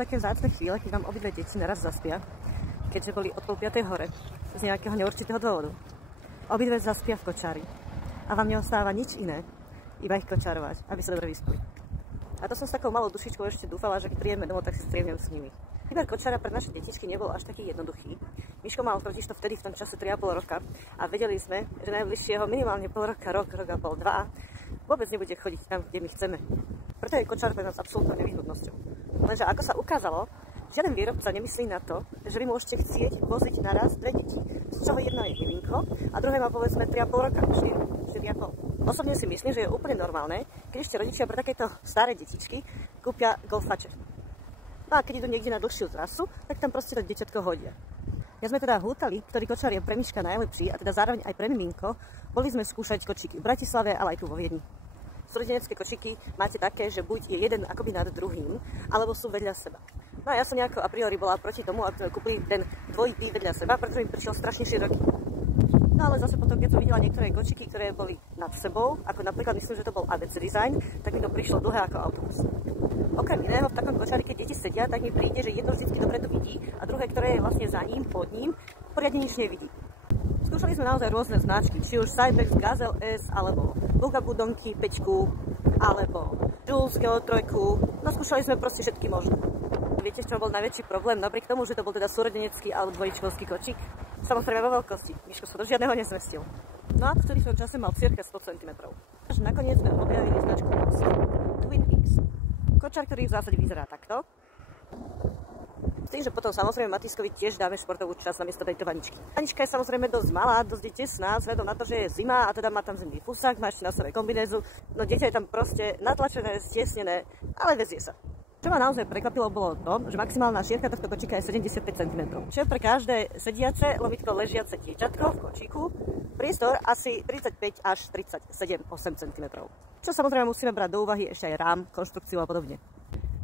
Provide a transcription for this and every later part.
také vzácne chvíle, keď vám obidve deti naraz zaspia, keďže boli od 4:30 hore z nejakého neurčitého dôvodu. Obidve zaspia v kočári a vám neostáva nič iné, iba ich kočárovať, aby sa dobre vyspali. A to som s takou malou dušičkou ešte dúfala, že keď príjeme domov, tak si striemnem s nimi. Výber kočára pre naše detičky nebol až taký jednoduchý. Miško mal totiž to vtedy v tom čase 3,5 roka a vedeli sme, že najbližšieho minimálne pol roka, rok a pol, 2 vôbec nebude chodiť tam, kde my chceme. Preto je kočár pre nás absolútnou nevyhnutnosťou. Lenže ako sa ukázalo, žiaden výrobca nemyslí na to, že vy môžete chcieť voziť naraz dve deti, z čoho jedno je miminko a druhé má povedzme 3,5 roka, 4,5. Osobne si myslím, že je úplne normálne, keď ešte rodičia pre takéto staré detičky kúpia golfače. No a keď idú niekde na dlhšiu trasu, tak tam proste to dieťatko hodia. Ja sme teda hútali, ktorý kočár je pre Miška najlepší a teda zároveň aj pre miminko. Boli sme skúšať kočíky v Bratislave, ale aj tu vo Viedni. Súrodenecké kočíky máte také, že buď je jeden akoby nad druhým, alebo sú vedľa seba. No a ja som nejako a priori bola proti tomu, aby sme kúpili ten dvojitý vedľa seba, pretože mi prišiel strašne široký. No ale zase potom, keď som videla niektoré kočiky, ktoré boli nad sebou, ako napríklad myslím, že to bol ABC design, tak mi to prišlo dlhé ako autobus. Okrem iného, v takom kočári, keď deti sedia, tak mi príde, že jedno vždy dobre to vidí a druhé, ktoré je vlastne za ním, pod ním, poriadne nič nevidí. Skúšali sme naozaj rôzne značky, či už Cybex, Gazelle S, alebo Bugaboo Donkey 5, alebo Jules Geo 3. No skúšali sme proste všetky možné. Viete, v čom bol najväčší problém? Napriek tomu, že to bol teda súrodenecký alebo dvojičkovský kočík, samozrejme vo veľkosti. Miško sa do žiadneho nezmestil. No a vtedy v tom čase mal cirka 100 cm. Až nakoniec sme objavili značku Twin Peaks. Kočár, ktorý v zásade vyzerá takto. S tým, že potom samozrejme Matiskovi tiež dáme športovú časť namiesto tejto vaničky. Vanička je samozrejme dosť malá, dosť je tesná, vzhľadom na to, že je zima a teda má tam zimný fusák, má ešte na sebe kombinézu. No dieťa je tam proste natlačené, stiesnené, ale vezie sa. Čo ma naozaj prekvapilo, bolo to, že maximálna šírka tohto kočíka je 75 cm. Čo je pre každé sediace, lomitko ležiace dievčatko v kočíku priestor asi 35 až 37,8 cm. Čo samozrejme musíme brať do úvahy ešte aj rám, konštrukciu a podobne.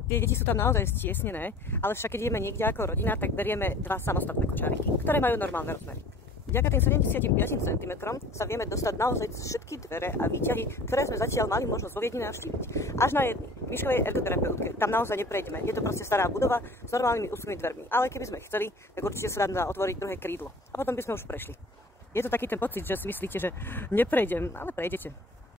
Tie deti sú tam naozaj stiesnené, ale však keď ideme niekde ako rodina, tak berieme dva samostatné kočáriky, ktoré majú normálne rozmery. Vďaka tým 75 cm sa vieme dostať naozaj cez všetky dvere a výťahy, ktoré sme zatiaľ mali možnosť vo Viedni navštíviť. Až na jednej Miškovej ergoterapeutke. Tam naozaj neprejdeme. Je to proste stará budova s normálnymi úzkými dvermi. Ale keby sme chceli, tak určite sa dá otvoriť druhé krídlo. A potom by sme už prešli. Je to taký ten pocit, že si myslíte, že neprejdem, ale prejdete.